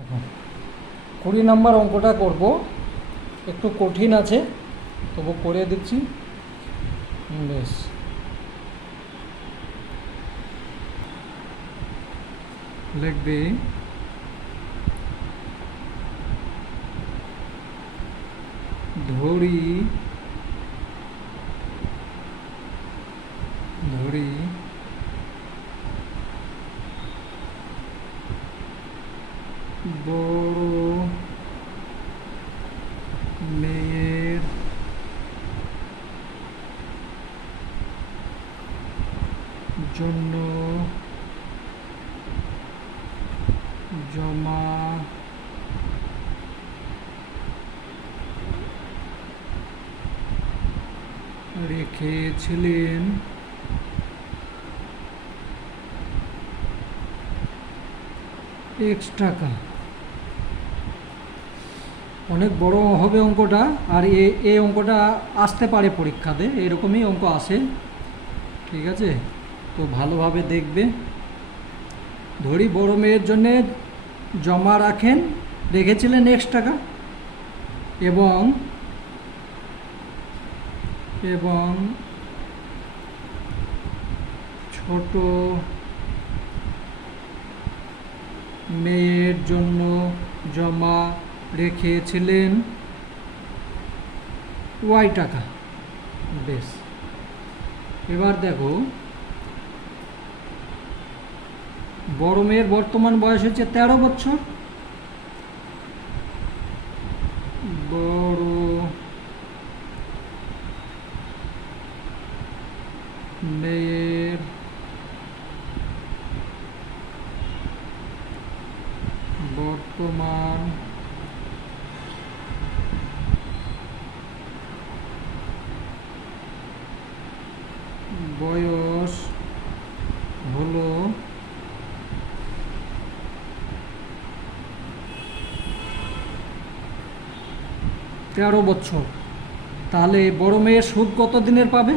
এখন 20 নম্বর অঙ্কটা করব, একটু কঠিন আছে তবু করে দিচ্ছি। বেশ, লিখবে ধরি ধরি বড় মেয়ের জন্য জমা রেখেছিলেন X টাকা। অনেক বড় হবে অঙ্কটা, আর এই অঙ্কটা আসতে পারে পরীক্ষাতে, এরকমই অঙ্ক আসে। ঠিক আছে, তো ভালোভাবে দেখবে। ধরি বড় মেয়ের জন্যে জমা রেখেছিলেন X টাকা, এবং এবং ছোট মেয়ের জন্য জমা রেখেছিলেন Y টাকা। বেশ, এবার দেখো, বড় মেয়ের বর্তমান বয়স হচ্ছে 13 বছর। বড় মেয়ের বর্তমান বয়স হলো 13 বছর। তাহলে বড় মেয়ের সুদ কত দিনের পাবে?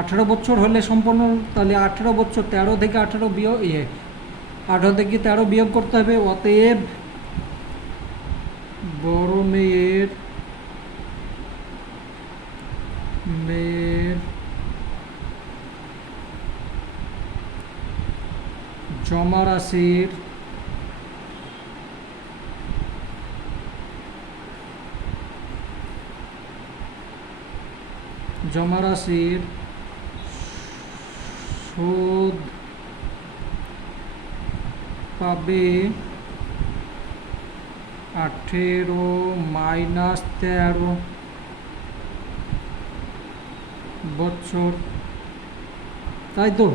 18 বছর হলে সম্পূর্ণ। তাহলে 18 বছর, 13 থেকে 18 বিয়োগ 18 থেকে 13 বিয়োগ করতে হবে। অতএব বড় মেয়ের জমা রাশির সুদ পাবে 18 মাইনাস 13 বছর। তাই তো,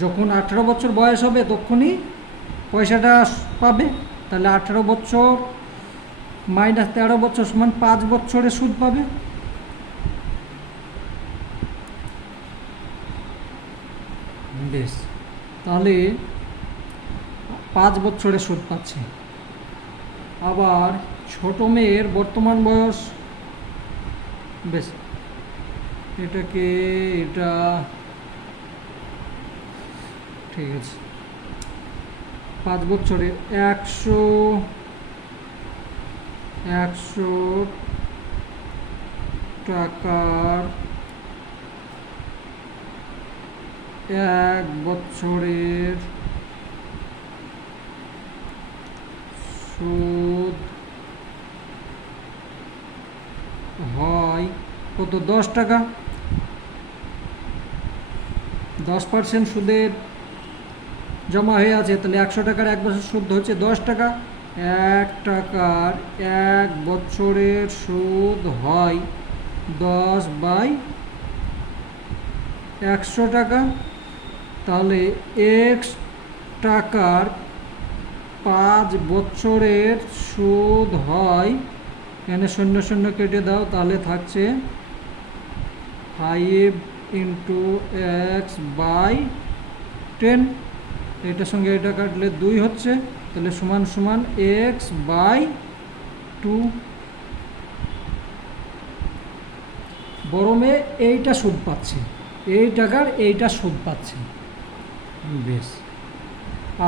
যখন 18 বছর বয়স হবে তখনই পয়সাটা পাবে। তাহলে 18 বছর মাইনাস 13 বছর সমান 5 বছরে সুদ পাবে। বেশ, তাহলে 5 বছরে সুদ পাচ্ছে। আবার ছোট মেয়ের বর্তমান বয়স, বেশ, এটা ঠিক আছে, 5 বছরে 100 টাকার 1 বছরের সুদ হয় কত? 10 টাকা। 10% সুদের জমা হয়ে আছে, তাহলে 100 টাকার 1 বছর সুদ হচ্ছে 10 টাকা। 1 টাকার 1 বছরের সুদ হয় 10/100 টাকা। তাহলে X টাকার 5 বছরের সুদ হয়, এখানে 0 0 কেটে দাও, তাহলে থাকছে 5 × X/10। এটার সঙ্গে এটা কাটলে 2 হচ্ছে, তাহলে সমান সমান X/2। বড় মেয়ে এইটা সুদ পাচ্ছে, এই টাকার এইটা সুদ পাচ্ছে। বেশ,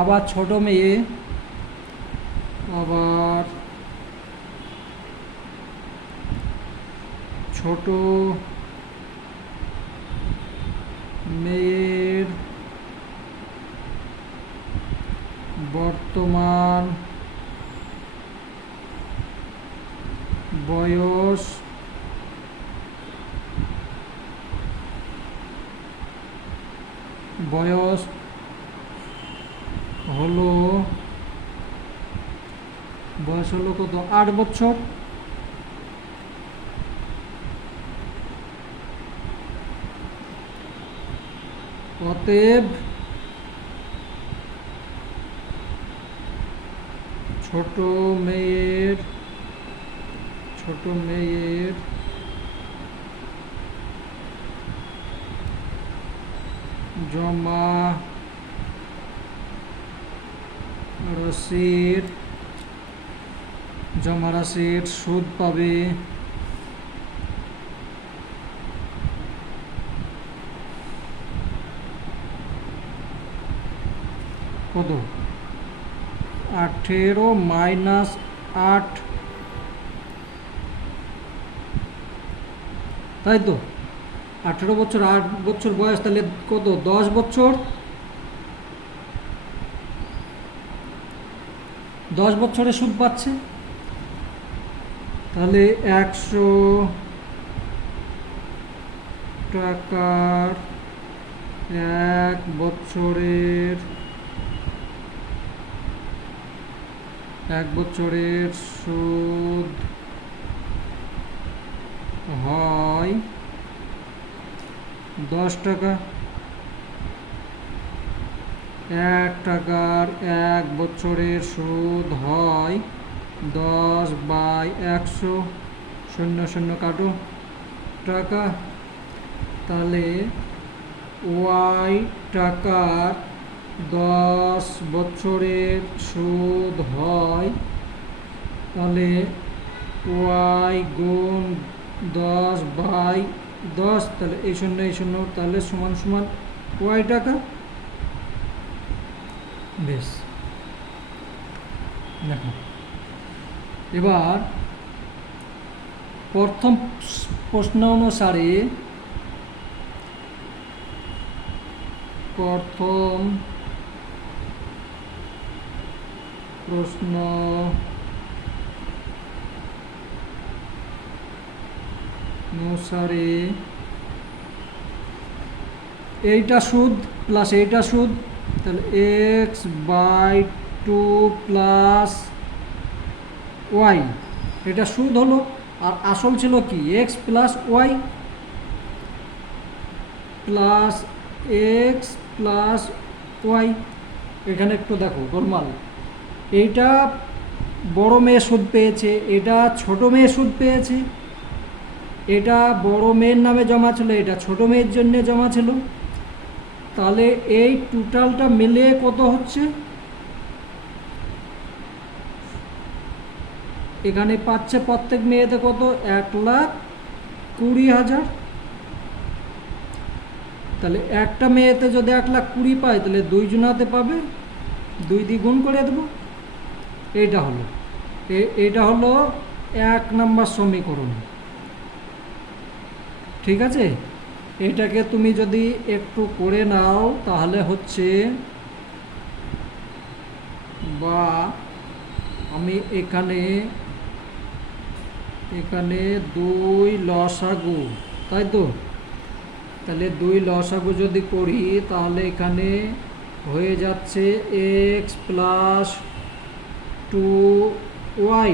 আবার ছোট মেয়ে আবার ছোট মেয়ের বর্তমান বয়স হলো কত 8 বছর। অতএব ছোট মেয়ের জমা রাশির সুদ পাবে কত? 18 মাইনাস 8, তাই তো? 18 বছর 8 বছর বয়স, তাহলে কত? 10 বছর। 10 বছরে সুদ পাচ্ছে, তাহলে 100 টাকার 1 বছরের সুদ হয় 10 টাকা। 1 টাকার 1 বছরের সুদ হয় 10/100, 0 কাটো টাকা। তাহলে ওয়াই টাকার 10 বছরের সুদ হয়, তাহলে ওয়াই গুণ 10/10, তাহলে এই 0 তাহলে সমান ওয়াই টাকা। বেশ, দেখো এবার প্রথম প্রশ্ন অনুসারে এইটা সুদ প্লাস এইটা সুদ, তাহলে x/2 প্লাস ওয়াই, এটা সুদ হলো। আর আসল ছিল কি? X plus Y plus X plus Y. এখানে একটু দেখো গোলমাল, এইটা বড় মেয়ে সুদ পেয়েছে, এটা ছোট মেয়ে সুদ পেয়েছে। এটা বড় মেয়ের নামে জমা ছিল, এটা ছোট মেয়ের জন্য জমা ছিল। তাহলে এই টোটালটা মিলিয়ে কত হচ্ছে? এখানে পাচ্ছে প্রত্যেক মেয়েতে কত? 1,20,000। তাহলে একটা মেয়েতে যদি 1,20,000 পায়, তাহলে 2 জনাতে পাবে, 2 দিয়ে গুণ করে দেবো। এইটা হলো 1 নম্বর সমীকরণ। ঠিক আছে, এটাকে তুমি যদি একটু করে নাও তাহলে হচ্ছে, বা আমি এখানে 2 লসাগু, তাই তো? তাহলে 2 লসাগু যদি করি তাহলে এখানে হয়ে যাচ্ছে x plus 2y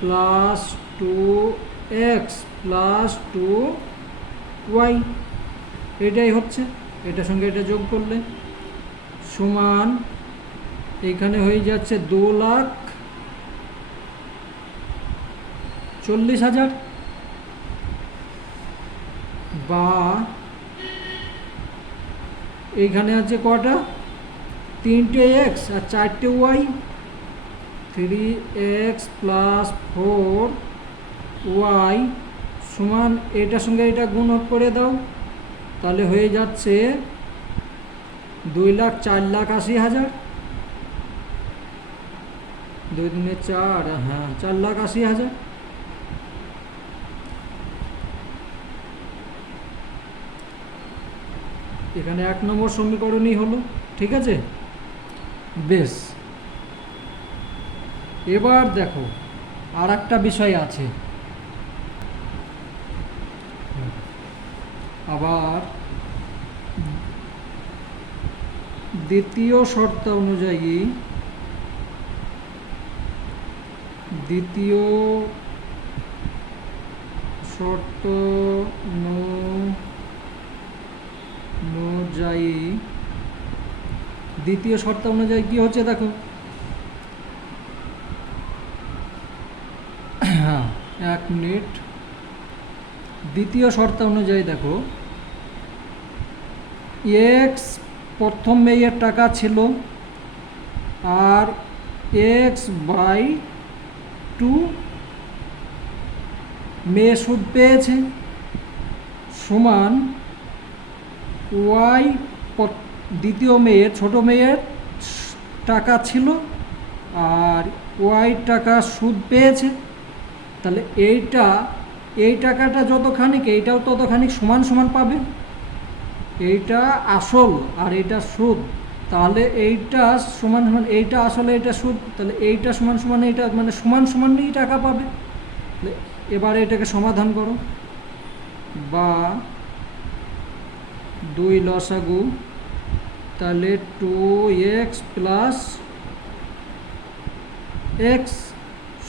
plus 2x plus 2y, এটাই হচ্ছে। এটার সঙ্গে এটা যোগ করলে সমান এখানে হয়ে যাচ্ছে 2,40,000, বা এইখানে আছে কটা? 3টে এক্স আর 4টে ওয়াই, 3x প্লাস 4y সমান এটার সঙ্গে এটা গুণ করে দাও, তাহলে হয়ে যাচ্ছে 2,04,80,000। 2 দিনে 4, হ্যাঁ 4,80,000। এখানে 1 নম্বর সমীকরণই হলো, ঠিক আছে। বেশ, এবার দেখো আর একটা বিষয় আছে। আবার দ্বিতীয় শর্ত অনুযায়ী দ্বিতীয় শর্ত অনুযায়ী কি হচ্ছে দেখো। হ্যাঁ 1 মিনিট। দ্বিতীয় শর্ত অনুযায়ী দেখো, এক্স প্রথম মেয়ের টাকা ছিল আর x/2 মেয়ে সুদ পেয়েছে, সমান ওয়াই দ্বিতীয় মেয়ের ছোট মেয়ের টাকা ছিল আর ওয়াই টাকা সুদ পেয়েছে। তাহলে এই টাকাটা যতখানি এইটাও ততখানি সমান সমান পাবে। এইটা আসল আর এইটা সুদ, তাহলে এইটা সমান সমান এইটা আসলে এইটা সুদ, তাহলে এইটা সমান সমান এইটা, মানে সমান সমানই টাকা পাবে। এবারে এটাকে সমাধান করো, বা 2 লসাগু, তাহলে 2x + x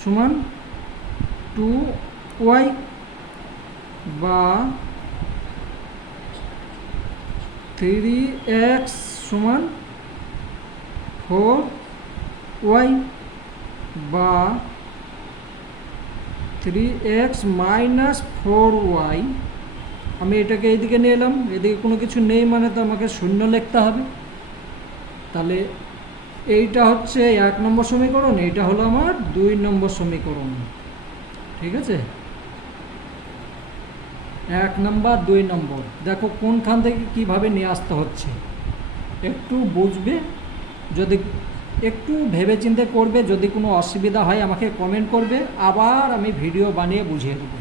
সমান 2y, বা 3x সমান 4y, বা 3x - 4y। আমি এটাকে এইদিকে নিয়ে এলাম, এদিকে কোনো কিছু নেই মানে তো আমাকে শূন্য লিখতে হবে। তাহলে এইটা হচ্ছে 1 নম্বর সমীকরণ, এইটা হলো আমার 2 নম্বর সমীকরণ, ঠিক আছে। 1 নম্বর 2 নম্বর দেখো কোনখান থেকে কিভাবে নিয়ে আসতে হচ্ছে, একটু বুঝবে, যদি একটু ভেবে চিন্তে করবে। যদি কোনো অসুবিধা হয় আমাকে কমেন্ট করবে, আবার আমি ভিডিও বানিয়ে বুঝিয়ে দেবো,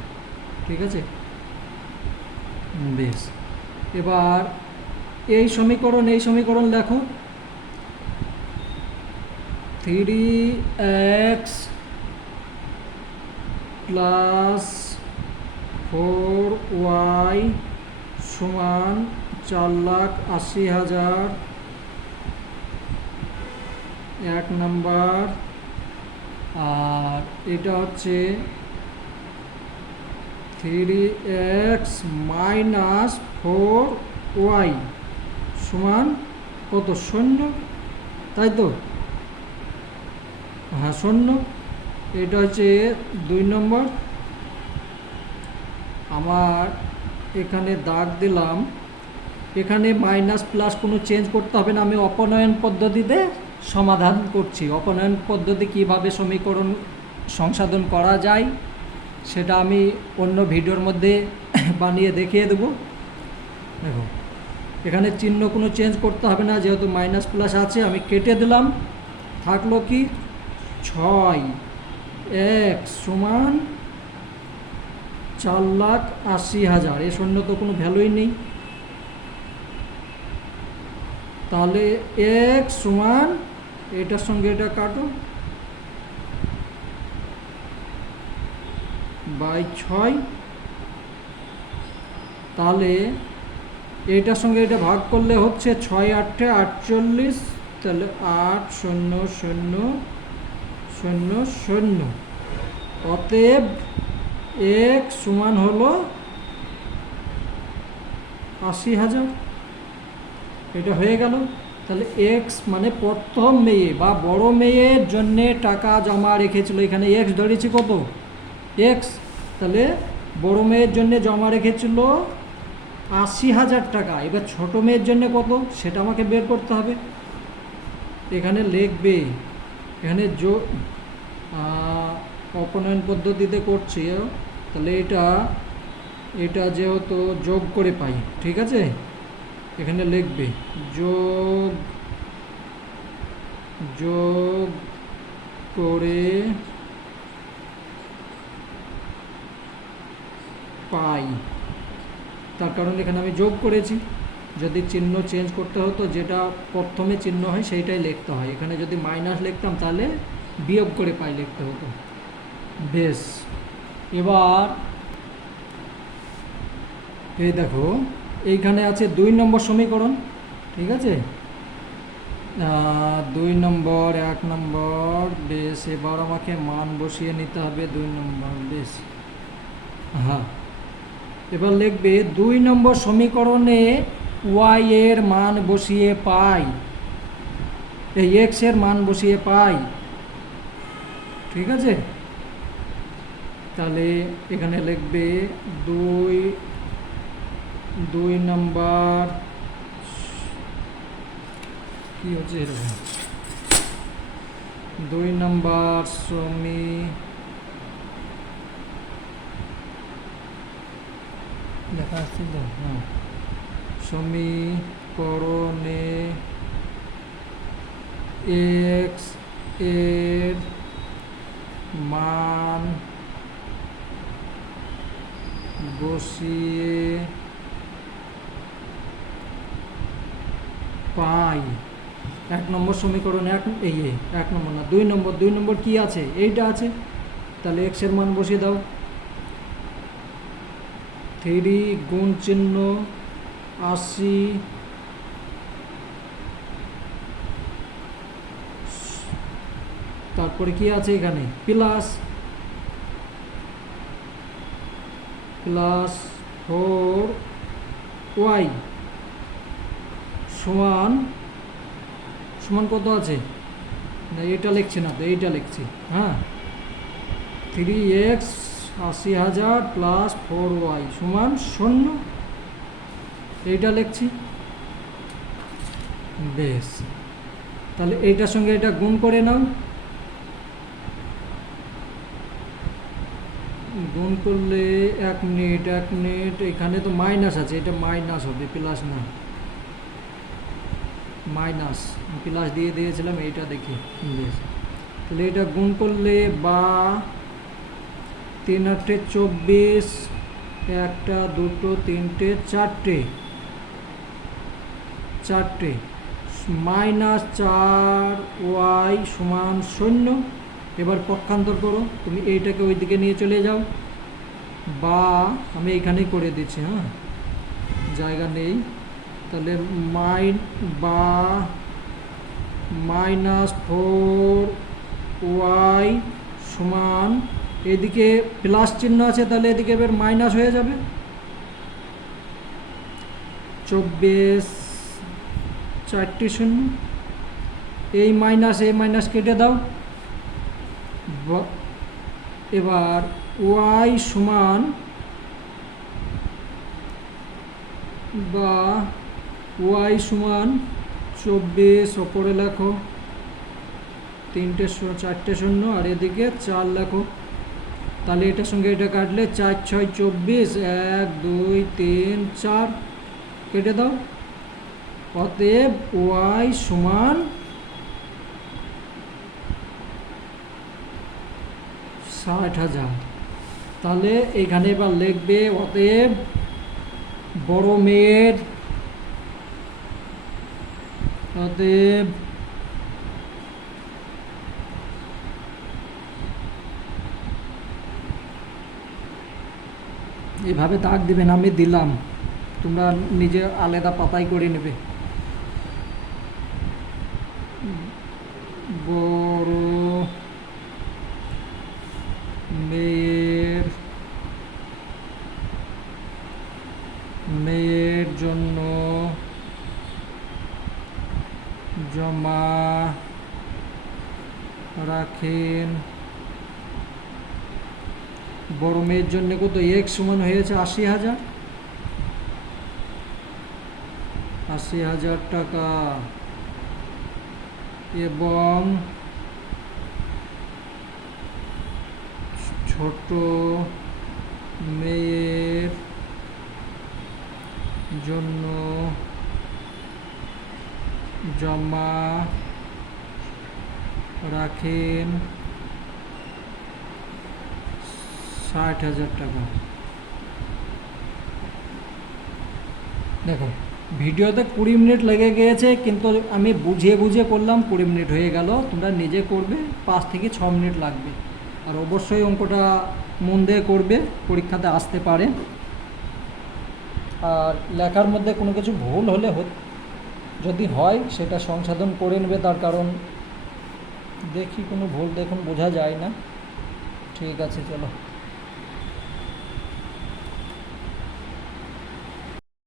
ঠিক আছে। বেশ, এবার এই সমীকরণ দেখো, 3x + 4y সমান 4,80,000, 1 নম্বর। আর এটা হচ্ছে 3x - 4y সমান কত, 0, তাই তো, হ্যাঁ 0। এটা হচ্ছে 2 নম্বর। আমার এখানে দাগ দিলাম, এখানে মাইনাস প্লাস কোনো চেঞ্জ করতে হবে না, আমি অপনয়ন পদ্ধতিতে সমাধান করছি। অপনয়ন পদ্ধতি কিভাবে সমীকরণ সংশোধন করা যায় সেটা আমি অন্য ভিডিওর মধ্যে বানিয়ে দেখিয়ে দেবো। দেখো এখানে চিহ্ন কোনো চেঞ্জ করতে হবে না, যেহেতু মাইনাস প্লাস আছে আমি কেটে দিলাম। থাকলো কি, 6x সমান 4,80,000, এ শূন্য তো কোনো ভ্যালুই নেই। তাহলে x সমান, এটার সঙ্গে এটা কাটো, /6। তাহলে এটার সঙ্গে এটা ভাগ করলে হচ্ছে 6 × 8 = 48, তাহলে 8,0,0,0,0। অতএব x সমান হলো 80,000, এটা হয়ে গেল। তাহলে x মানে প্রথম মেয়ে বা বড় মেয়ের জন্যে টাকা জমা রেখেছিল, এখানে x ধরেছি কত, x, তাহলে বড় মেয়ের জন্য জমা রেখেছিল 80,000 টাকা। এবার ছোট মেয়ের জন্য কত সেটা আমাকে বের করতে হবে। এখানে লিখবে, এখানে অপনয়ন পদ্ধতিতে করছি, তাহলে এটা যেহেতু যোগ করে পাই, ঠিক আছে। এখানে লিখবে যোগ করে পাই। তার কারণ এখানে আমি যোগ করেছি, যদি চিহ্ন চেঞ্জ করতে হতো যেটা প্রথমে চিহ্ন হয় সেইটাই লিখতে হয়, এখানে যদি মাইনাস লিখতাম তাহলে বিয়োগ করে পাই লিখতে হতো। বেশ, এবার এই দেখো এইখানে আছে 2 নম্বর সমীকরণ, ঠিক আছে, 2 নম্বর 1 নম্বর। বেশ, এবার আমাকে মান বসিয়ে নিতে হবে 2 নম্বর। বেশ, হ্যাঁ, এবার লিখবে 2 নম্বর সমীকরণে y এর মান বসিয়ে পাই, এই x এর মান বসিয়ে পাই, ঠিক আছে। তাহলে এখানে লিখবে 2 নম্বর কি হচ্ছে এরকম, 2 নম্বর লেখা আসছে তো, হ্যাঁ, সমীকরণে x এর মান বসিয়ে পাই। 1 নম্বর সমীকরণে এই 1 নম্বর না, 2 নম্বর, 2 নম্বর কি আছে, এইটা আছে, তাহলে x এর মান বসিয়ে দাও। 3 গুণ চিহ্ন 80 তারপরে কি আছে এখানে প্লাস 4y সমান সমান কত আছে না, এটা লিখছে না তো, এইটা লিখছি, হ্যাঁ, 3x 80,000 প্লাস 4y সমান 0, এইটা লিখছি। বেশ, তাহলে এইটার সঙ্গে এটা গুণ করে নাও, গুণ করলে 1 মিনিট, এখানে তো মাইনাস আছে, এটা মাইনাস হবে, প্লাস না, মাইনাস, প্লাস দিয়ে দিয়েছিলাম এইটা দেখি। বেশ, তাহলে এটা গুণ করলে বা 3 8 24, 1 2 3 4 মাইনাস 4y সমান 0। এবার পক্ষান্তর করো, তুমি এইটাকে ওই দিকে নিয়ে চলে যাও, বা আমি এখানেই করে দিচ্ছি, হ্যাঁ, জায়গা নেই, তাহলে মাইনাস 4y সমান, এদিকে প্লাস চিহ্ন আছে তাহলে এদিকে এবার মাইনাস হয়ে যাবে, 24 4 0, এই মাইনাস কেটে দাও। এবার y সমান বা y সমান 24, ওপরে লেখো 3 4 0 আর এদিকে 4 লেখো, তাহলে এটার সঙ্গে এটা কাটলে 4 6 24, 1 2 3 4 কেটে দাও। অতএব y সমান 60,000। তাহলে এইখানে এবার লিখবে অতএব বড় মেয়ের, অতএব এইভাবে দাগ দিবেন, আমি দিলাম, তোমরা নিজে আলাদা পাতায় করে নেবে। বড় মেয়ের জন্য জমা রাখেন, বড় মেয়ের জন্য কত, x সমান হয়েছে 80,000 টাকা, এবং ছোট মেয়ের জন্য জমা রাখেন 60,000 টাকা। দেখো ভিডিওতে 20 মিনিট লেগে গিয়েছে, কিন্তু আমি বুঝিয়ে বুঝিয়ে করলাম, 20 মিনিট হয়ে গেল। তোমরা নিজে করবে 5 থেকে 6 মিনিট লাগবে। আর অবশ্যই অঙ্কটা মন দিয়ে করবে, পরীক্ষাতে আসতে পারে। আর লেখার মধ্যে কোনো কিছু ভুল হলে যদি হয় সেটা সংশোধন করে নেবে, তার কারণ দেখি কোনো ভুল দেখুন বোঝা যায় না। ঠিক আছে, চলো।